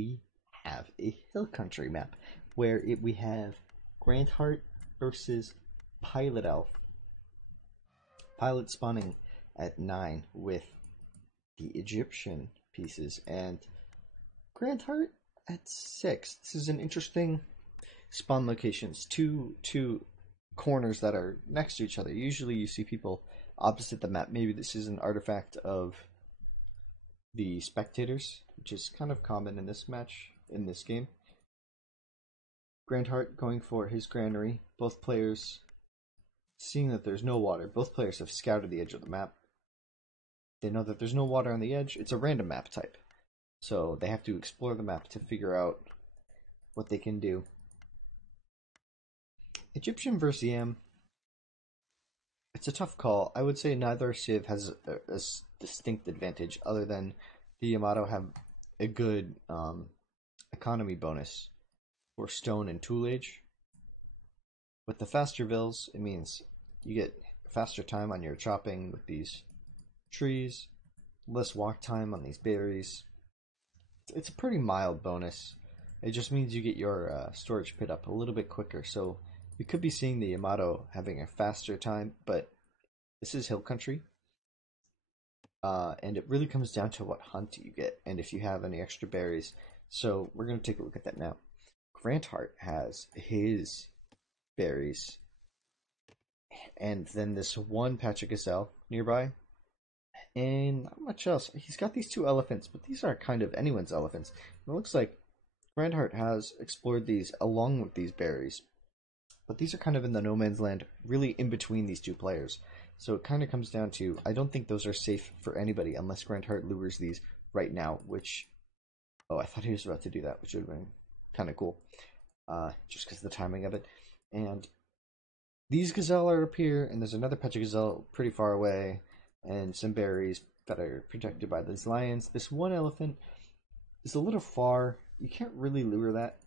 we have a hill country map where we have Grandheart versus Pilot Elf. Pilot spawning at 9 with the Egyptian pieces and Grandheart at 6. This is an interesting spawn locations. Two corners that are next to each other. Usually you see people opposite the map. Maybe this is an artifact of the spectators, which is kind of common in this match, in this game. Grandheart going for his granary. Both players, seeing that there's no water, both players have scouted the edge of the map. They know that there's no water on the edge. It's a random map type. So they have to explore the map to figure out what they can do. Egyptian versus Yam. It's a tough call. I would say neither Civ has a distinct advantage other than the Yamato have a good economy bonus for stone and tool age. With the faster vills, it means you get faster time on your chopping with these trees, less walk time on these berries. It's a pretty mild bonus. It just means you get your storage pit up a little bit quicker, so you could be seeing the Yamato having a faster time, but this is hill country. And it really comes down to what hunt you get and if you have any extra berries. So we're going to take a look at that now. Grandheart has his berries, and then this one patch of gazelle nearby, and not much else. He's got these two elephants, but these are kind of anyone's elephants. It looks like Grandheart has explored these along with these berries, but these are kind of in the no man's land, really in between these two players. So it kind of comes down to, I don't think those are safe for anybody unless Grandheart lures these right now, which, oh, I thought he was about to do that, which would have been kind of cool, just because of the timing of it. And these gazelle are up here, and there's another patch of gazelle pretty far away, and some berries that are protected by these lions. This one elephant is a little far. You can't really lure that.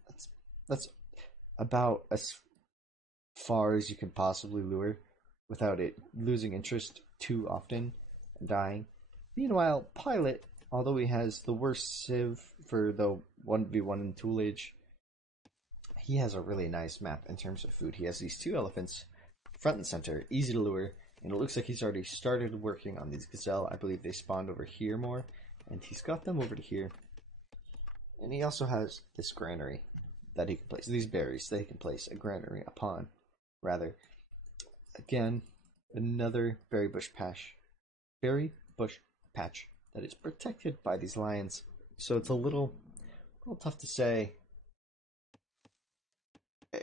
That's about as far as you can possibly lure without it losing interest too often and dying. Meanwhile, Pilot, although he has the worst civ for the 1v1 in Tool Age, he has a really nice map in terms of food. He has these two elephants front and center, easy to lure, and it looks like he's already started working on these gazelle. I believe they spawned over here more, and he's got them over to here. And he also has this granary that he can place, these berries that he can place a granary upon, rather. Again, another berry bush patch that is protected by these lions. So it's a little tough to say.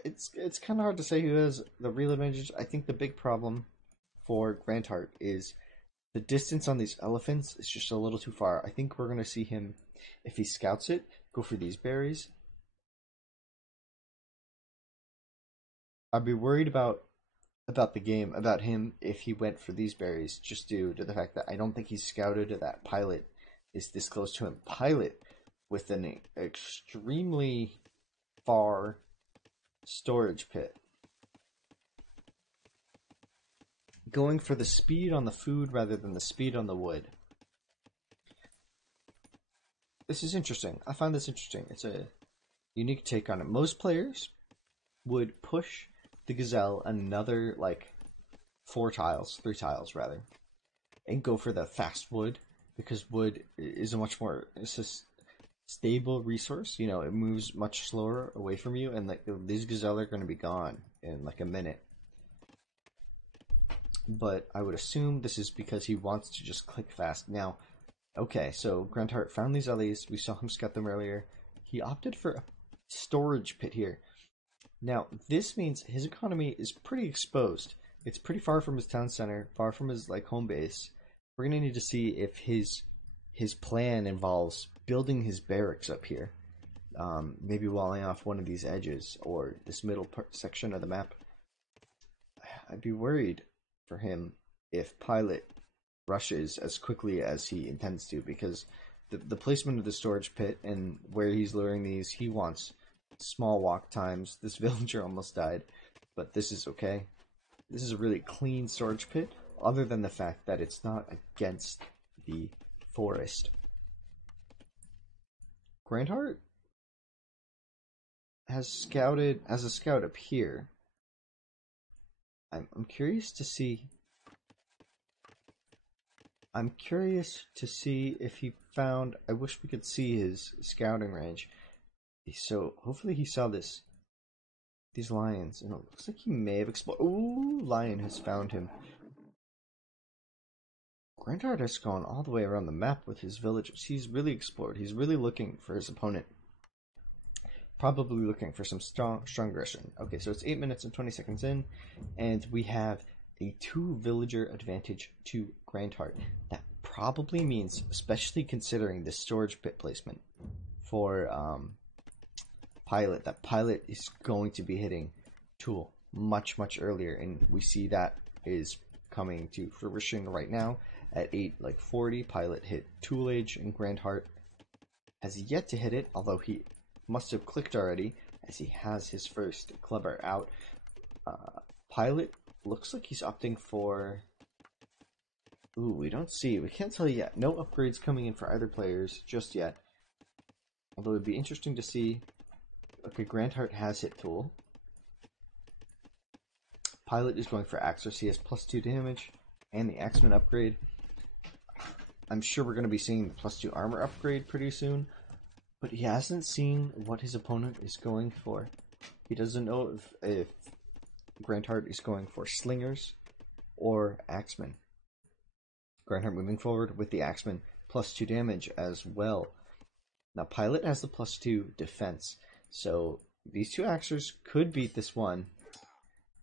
It's kind of hard to say who has the real advantage. I think the big problem for Grandheart is the distance on these elephants is just a little too far. I think we're going to see him, if he scouts it, go for these berries. I'd be worried about the game, about him, if he went for these berries, just due to the fact that I don't think he's scouted that Pilot is this close to him. Pilot, with an extremely far storage pit, going for the speed on the food rather than the speed on the wood. This is interesting. I find this interesting. It's a unique take on it. Most players would push the gazelle another, like, 3 tiles rather, and go for the fast wood, because wood is a much more stable resource. You know, it moves much slower away from you, and like these gazelle are going to be gone in like a minute. But I would assume this is because he wants to just click fast. Now, okay, so Grandheart found these alleys. We saw him scout them earlier. He opted for a storage pit here. Now, this means his economy is pretty exposed. It's pretty far from his town center, far from his like home base. We're gonna need to see if his plan involves building his barracks up here, maybe walling off one of these edges or this middle section of the map. I'd be worried for him if Pilot rushes as quickly as he intends to, because the placement of the storage pit and where he's luring these, he wants small walk times. This villager almost died, but this is okay. This is a really clean storage pit, other than the fact that it's not against the forest. Grandheart has a scout up here. I'm curious to see. I'm curious to see if he found. I wish we could see his scouting range. So hopefully he saw these lions, and it looks like he may have explored. Ooh, lion has found him. Grandheart has gone all the way around the map with his villagers. He's really explored. He's really looking for his opponent. Probably looking for some strong aggression. Okay, so it's 8 minutes and 20 seconds in, and we have a 2 villager advantage to Grandheart. That probably means, especially considering the storage pit placement for Pilot, that Pilot is going to be hitting Tool much earlier, and we see that is coming to fruition right now at 8:40. Pilot hit Tool Age, and Grandheart has yet to hit it, although he must have clicked already, as he has his first Clever out. Pilot looks like he's opting for. Ooh, we can't tell yet. No upgrades coming in for either players just yet. Although it'd be interesting to see. Okay, Grandheart has hit Tool. Pilot is going for Axis. He has +2 damage and the Axeman upgrade. I'm sure we're going to be seeing the +2 armor upgrade pretty soon, but he hasn't seen what his opponent is going for. He doesn't know if Grandheart is going for Slingers or Axeman. Grandheart moving forward with the Axeman, +2 damage as well. Now Pilot has the +2 defense, so these 2 Axers could beat this one,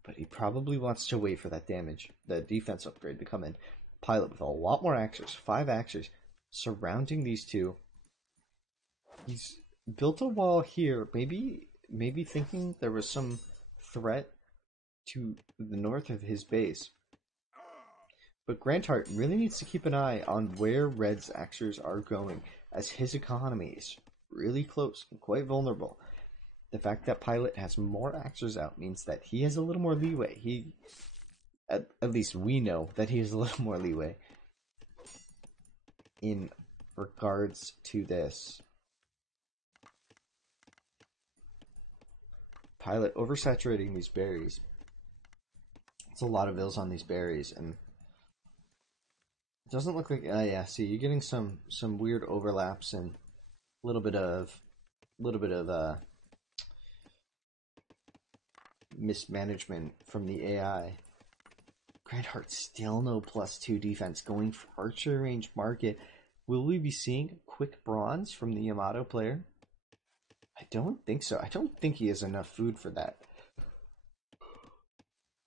but he probably wants to wait for that damage, the defense upgrade to come in. Pilot with a lot more Axers, 5 Axers surrounding these 2. He's built a wall here, maybe thinking there was some threat to the north of his base. But Grandheart really needs to keep an eye on where Red's Axers are going, as his economy is really close and quite vulnerable. The fact that Pilot has more Axers out means that he has a little more leeway. At least we know that he has a little more leeway in regards to this. Pilot oversaturating these berries. It's a lot of ills on these berries, and it doesn't look like. Yeah, see, you're getting some weird overlaps and a little bit of mismanagement from the AI. Grandheart still no +2 defense, going for Archer range market. Will we be seeing quick bronze from the Yamato player? I don't think so. I don't think he has enough food for that.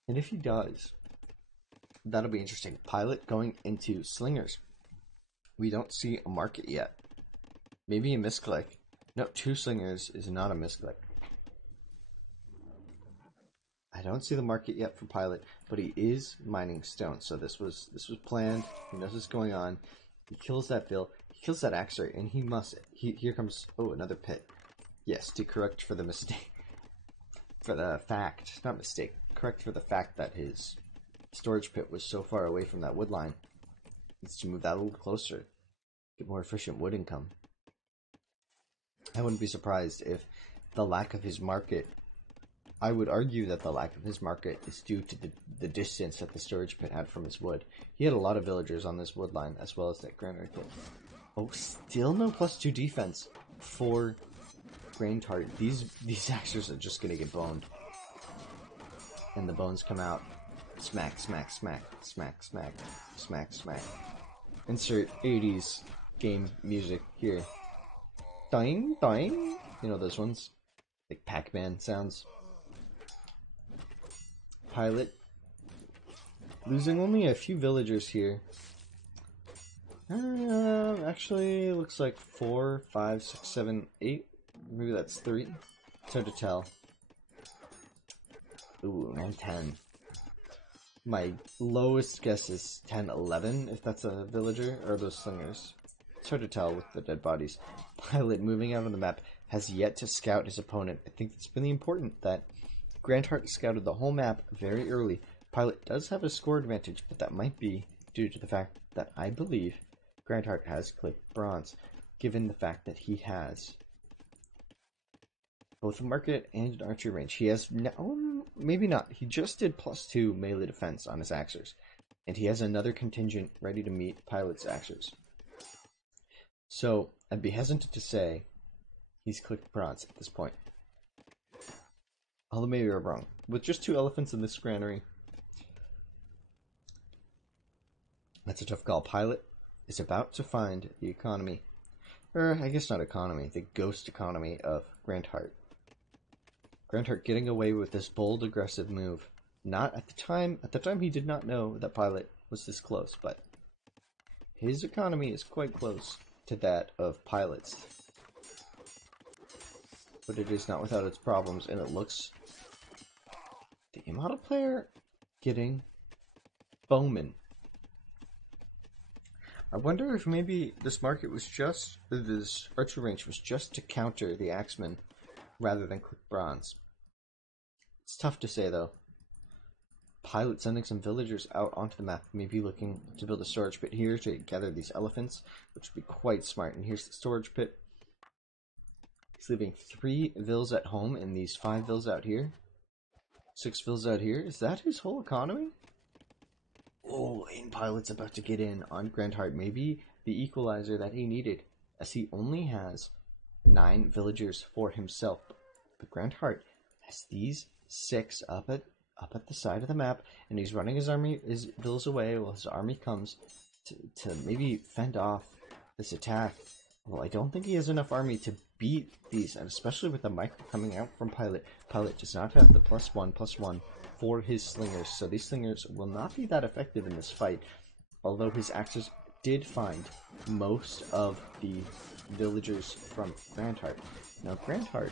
And if he does, that'll be interesting. Pilot going into Slingers. We don't see a market yet. Maybe a misclick. No, 2 Slingers is not a misclick. I don't see the market yet for Pilot, but he is mining stone. So this was planned. He knows what's going on. He kills that bill. He kills that Axer, and he must. Here comes. Oh, another pit. Yes, to correct for the mistake. For the fact, not mistake. Correct for the fact that his storage pit was so far away from that wood line. Needs to move that a little closer. Get more efficient wood income. I wouldn't be surprised if the lack of his market. I would argue that the lack of his market is due to the distance that the storage pit had from his wood. He had a lot of villagers on this wood line, as well as that Grandheart pit. Oh, still no +2 defense for Grandheart. These Axers are just gonna get boned. And the bones come out. Smack, smack, smack, smack, smack, smack, smack. Insert 80s game music here. Doing, doing. You know those ones? Like Pac-Man sounds. Pilot losing only a few villagers here. Actually, looks like 4, 5, 6, 7, 8. Maybe that's 3. It's hard to tell. Ooh, 9, 10. My lowest guess is 10, 11, if that's a villager, or those Slingers. It's hard to tell with the dead bodies. Pilot moving out on the map has yet to scout his opponent. I think it's really important that Grandheart scouted the whole map very early. Pilot does have a score advantage, but that might be due to the fact that I believe Grandheart has clicked bronze, given the fact that he has both a market and an archery range. He has no, maybe not. He just did +2 melee defense on his axers, and he has another contingent ready to meet Pilot's axers. So I'd be hesitant to say he's clicked bronze at this point. Although maybe I'm wrong. With just 2 elephants in this granary, that's a tough call. Pilot is about to find the economy, or I guess not economy, the ghost economy of Granthart. Granthart getting away with this bold, aggressive move. Not at the time. At the time, he did not know that Pilot was this close, but his economy is quite close to that of Pilot's. But it is not without its problems, and it looks... The Yamato player getting Bowman. I wonder if maybe this market was just... This archer range was just to counter the Axeman rather than click bronze. It's tough to say, though. Pilot sending some villagers out onto the map, maybe looking to build a storage pit here to gather these elephants, which would be quite smart. And here's the storage pit. He's leaving 3 vills at home and these 5 vills out here. 6 vills out here. Is that his whole economy? Oh, and Pilot's about to get in on Granthart. Maybe the equalizer that he needed, as he only has 9 villagers for himself. But Granthart has these 6 up at the side of the map, and he's running his vills away while his army comes to maybe fend off this attack. Well, I don't think he has enough army to beat these, and especially with the micro coming out from Pilot. Pilot does not have the +1/+1 for his slingers, so these slingers will not be that effective in this fight, although his axes did find most of the villagers from Granthart. Now, Granthart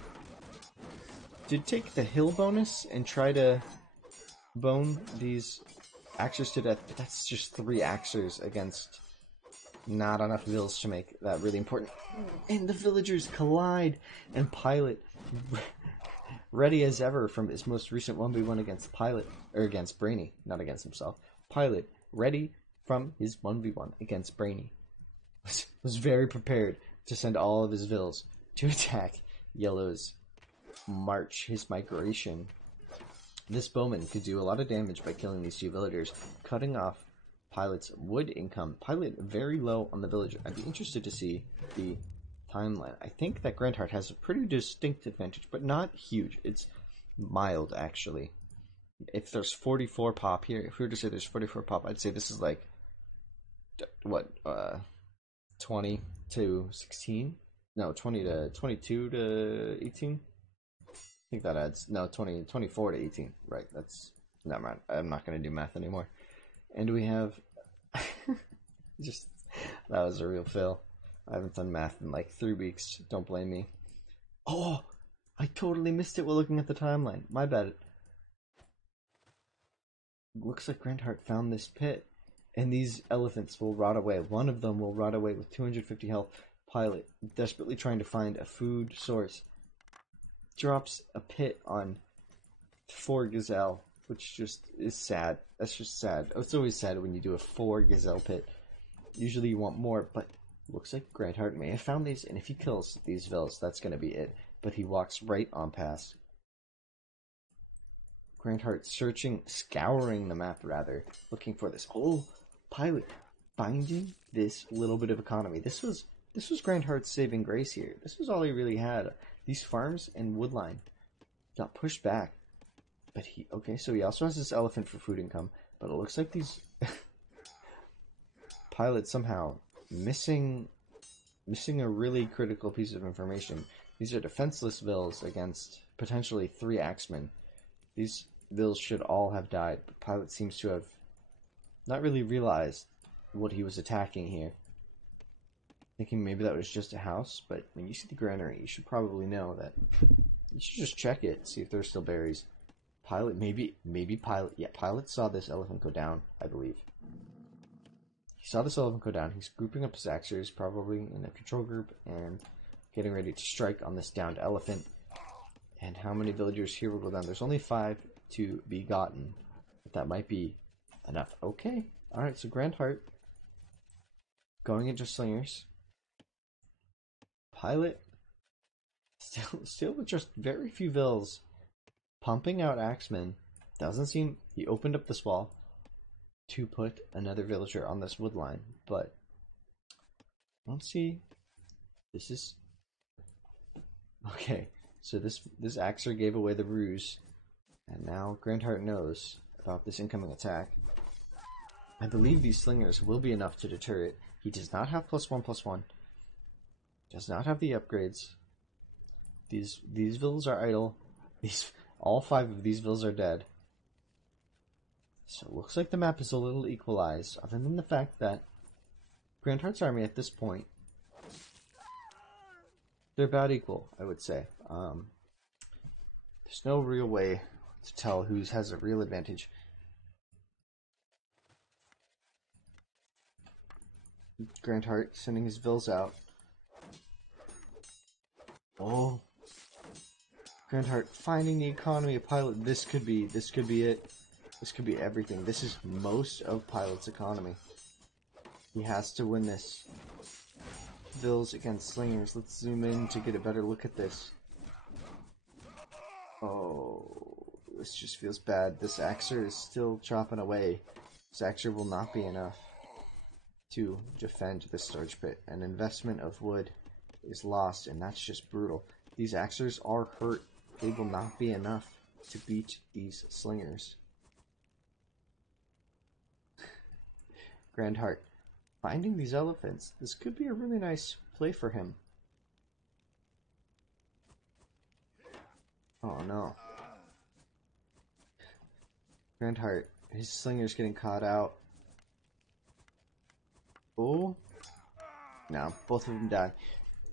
did take the hill bonus and try to bone these axers to death, but that's just 3 axers against not enough vills to make that really important. And the villagers collide, and Pilot, ready as ever from his most recent 1v1 against Pilot, or against Brainy, not against himself. Pilot, ready from his 1v1 against Brainy, was very prepared to send all of his vills to attack Yellow's march, his migration. This bowman could do a lot of damage by killing these 2 villagers, cutting off Pilot's wood income. Pilot very low on the villager. I'd be interested to see the timeline. I think that Granthart has a pretty distinct advantage, but not huge. It's mild, actually. If there's 44 pop here, if we were to say there's 44 pop, I'd say this is like, what, 20 to 16? No, 20 to 22 to 18? I think that adds, no, 24 to 18. Right, that's, never mind. I'm not going to do math anymore. And we have, just, that was a real fail. I haven't done math in like 3 weeks. Don't blame me. Oh, I totally missed it while looking at the timeline. My bad. Looks like Granthart found this pit, and these elephants will rot away. One of them will rot away with 250 health. Pilot, desperately trying to find a food source, drops a pit on 4 gazelle, which just is sad. That's just sad. It's always sad when you do a 4 gazelle pit. Usually you want more, but looks like Granthart may have found these, and if he kills these vills, that's going to be it. But he walks right on past. Granthart searching, scouring the map rather, looking for this. Oh, Pilot finding this little bit of economy. This was Granthart's saving grace here. This was all he really had. These farms and woodline got pushed back. But so he also has this elephant for food income, but it looks like these Pilot somehow missing a really critical piece of information. These are defenseless vills against potentially 3 axemen. These vills should all have died, but Pilot seems to have not really realized what he was attacking here. Thinking maybe that was just a house, but when you see the granary, you should probably know that you should just check it, see if there's still berries. Pilot, maybe Pilot, yeah, Pilot saw this elephant go down, I believe. He saw this elephant go down. He's grouping up his axers, probably in a control group, and getting ready to strike on this downed elephant. And how many villagers here will go down? There's only 5 to be gotten, but that might be enough. Okay, alright, so Granthart going into slingers. Pilot Still with just very few vills. Pumping out axemen. Doesn't seem... He opened up this wall to put another villager on this wood line, but... Let's see. This is... Okay, so this Axer gave away the ruse, and now Grandheart knows about this incoming attack. I believe these slingers will be enough to deter it. He does not have +1/+1. Does not have the upgrades. These vills are idle. All 5 of these vills are dead. So it looks like the map is a little equalized, other than the fact that Grandheart's army at this point, they're about equal, I would say. There's no real way to tell who has a real advantage. Grandheart sending his vills out. Oh, Grandheart finding the economy of Pilot. This could be it. This could be everything. This is most of Pilot's economy. He has to win this. Vills against slingers. Let's zoom in to get a better look at this. Oh, this just feels bad. This Axer is still chopping away. This Axer will not be enough to defend the storage pit. An investment of wood is lost, and that's just brutal. These Axers are hurt. They will not be enough to beat these slingers. Grandheart finding these elephants. This could be a really nice play for him. Oh no. Grandheart, his slinger's getting caught out. Oh. No, both of them die.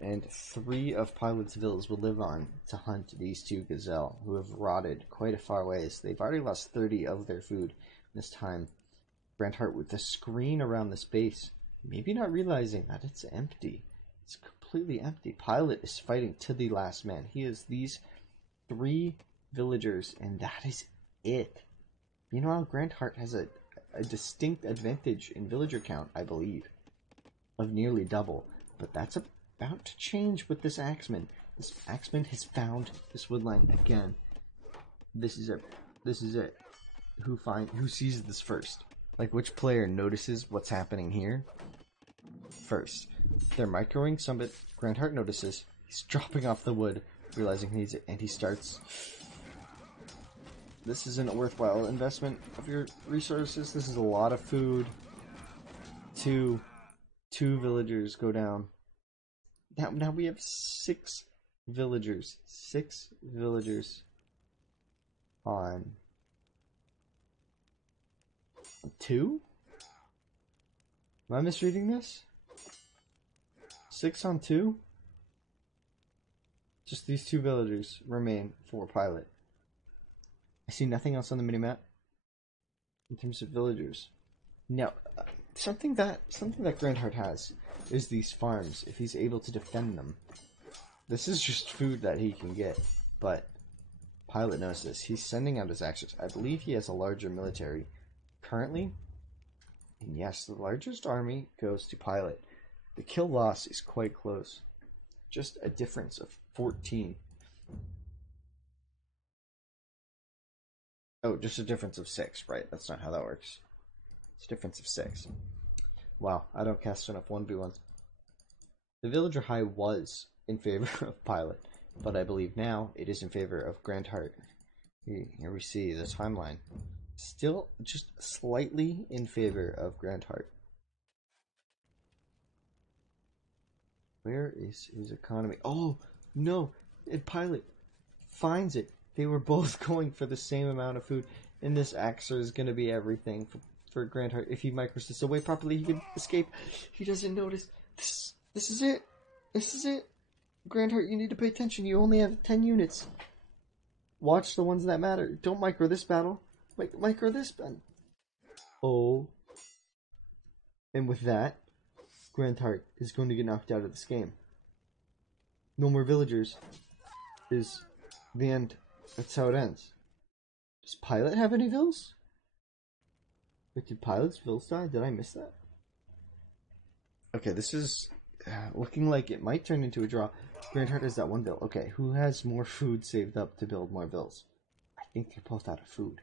And 3 of Pilot's vills will live on to hunt these 2 gazelle, who have rotted quite a far ways. They've already lost 30 of their food this time. Grandheart with the screen around the space, maybe not realizing that it's empty. It's completely empty. Pilot is fighting to the last man. He has these 3 villagers, and that is it. Meanwhile, Grandheart has a distinct advantage in villager count, I believe, of nearly double. But that's about to change with this Axeman. This Axeman has found this woodline again. This is it. This is it. Who sees this first? Like, which player notices what's happening here first? They're microing somebody. Grandheart notices. He's dropping off the wood, realizing he needs it, and he starts. This isn't a worthwhile investment of your resources. This is a lot of food. Two villagers go down. Now we have 6 villagers. 6 villagers on 2? Am I misreading this? 6 on 2? Just these 2 villagers remain for Pilot. I see nothing else on the minimap in terms of villagers. Now, something that Grandheart has is these farms, if he's able to defend them. This is just food that he can get, but Pilot knows this. He's sending out his Axers. I believe he has a larger military currently, and yes, the largest army goes to Pilot. The kill loss is quite close. Just a difference of 14. Oh, just a difference of 6, right? That's not how that works. It's a difference of 6. Wow, I don't cast enough 1v1s. The villager high was in favor of Pilot, but I believe now it is in favor of Grandheart. Here we see the timeline. Still just slightly in favor of Grandheart. Where is his economy? Oh, no! And Pilot finds it. They were both going for the same amount of food, and this Axer is going to be everything for Grandheart. If he micros this away properly, he can escape. He doesn't notice. This is it. This is it. Grandheart, you need to pay attention. You only have 10 units. Watch the ones that matter. Don't micro this battle. Micro this battle. Oh. And with that, Grandheart is going to get knocked out of this game. No more villagers is the end. That's how it ends. Does Pilot have any vills? Wait, did Pilot's vills die? Did I miss that? Okay, this is looking like it might turn into a draw. Grandheart has that one bill. Okay, who has more food saved up to build more bills? I think they're both out of food.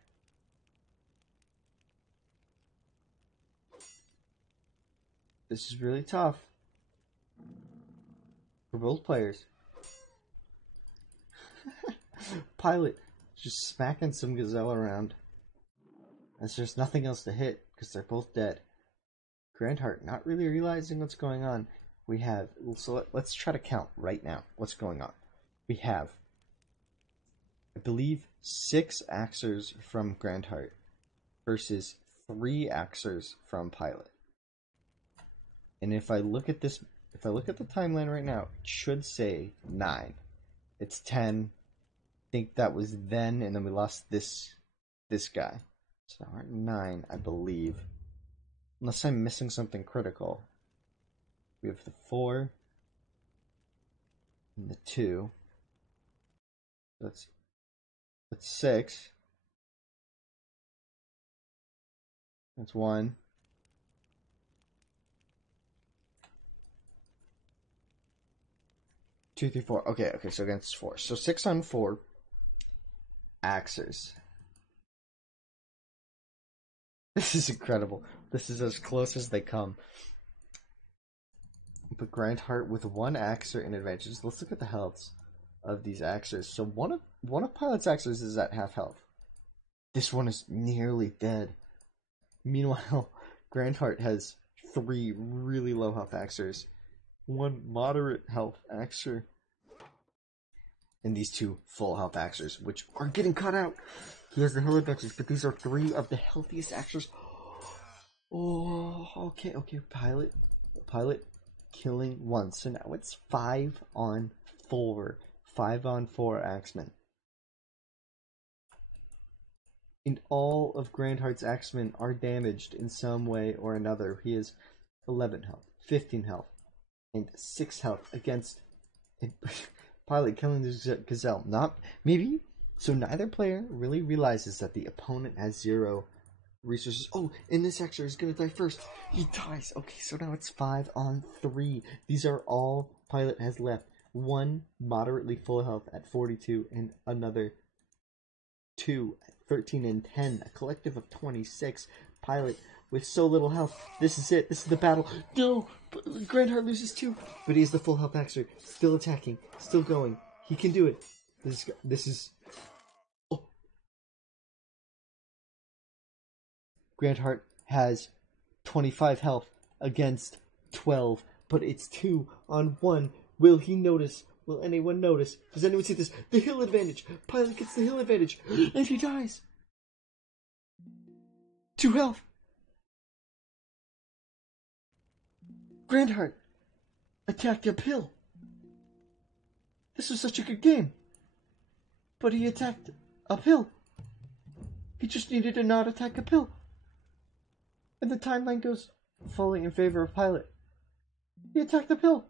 This is really tough for both players. Pilot just smacking some gazelle around. As there's nothing else to hit because they're both dead. Grandheart not really realizing what's going on. We have, so let's try to count right now what's going on. We have, I believe, 6 Axers from Grandheart versus 3 Axers from Pilot. And if I look at this, if I look at the timeline right now, it should say 9. It's 10. I think that was then, and then we lost this guy. So now we're at 9, I believe. Unless I'm missing something critical. We have the 4 and the 2. That's 6. That's 1. Two, three, 4. Okay, so against 4. So 6 on 4. Axers. This is incredible. This is as close as they come. But Grandheart with 1 Axer in advantage. Let's look at the healths of these Axers. So one of Pilot's Axers is at half health. This one is nearly dead. Meanwhile, Grandheart has 3 really low health Axers, 1 moderate health Axer, and these 2 full health Axers, which are getting cut out. He has the hill advantage, but these are 3 of the healthiest Axers. Oh, okay, Pilot killing 1. So now it's 5 on 4. 5 on 4 Axemen. And all of Grandheart's Axemen are damaged in some way or another. He has 11 health, 15 health, and 6 health against Pilot killing the gazelle. Not maybe. So neither player really realizes that the opponent has 0 resources. Oh, and this Axer is gonna die first. He dies. Okay, so now it's 5 on 3. These are all Pilot has left. 1 moderately full health at 42, and another 2 at 13 and 10. A collective of 26. Pilot with so little health. This is it. This is the battle. No! Grandheart loses 2. But he has the full health Axer. Still attacking. Still going. He can do it. This is... Oh. Grandheart has 25 health against 12. But it's 2 on 1. Will he notice? Will anyone notice? Does anyone see this? The hill advantage! Pilot gets the hill advantage! And he dies! 2 health! Grandheart attacked uphill. This was such a good game. But he attacked uphill. He just needed to not attack uphill. And the timeline goes fully in favor of Pilot. He attacked uphill.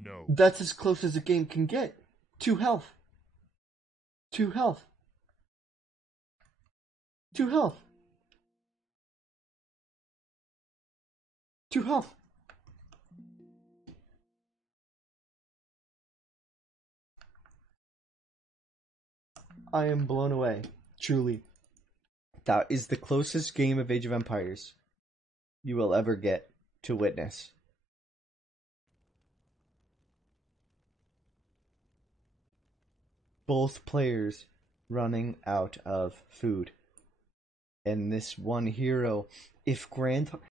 No. That's as close as a game can get. 2 health. 2 health. 2 health. 2 health. I am blown away. Truly. That is the closest game of Age of Empires you will ever get to witness. Both players running out of food. And this one hero, if Grandheart...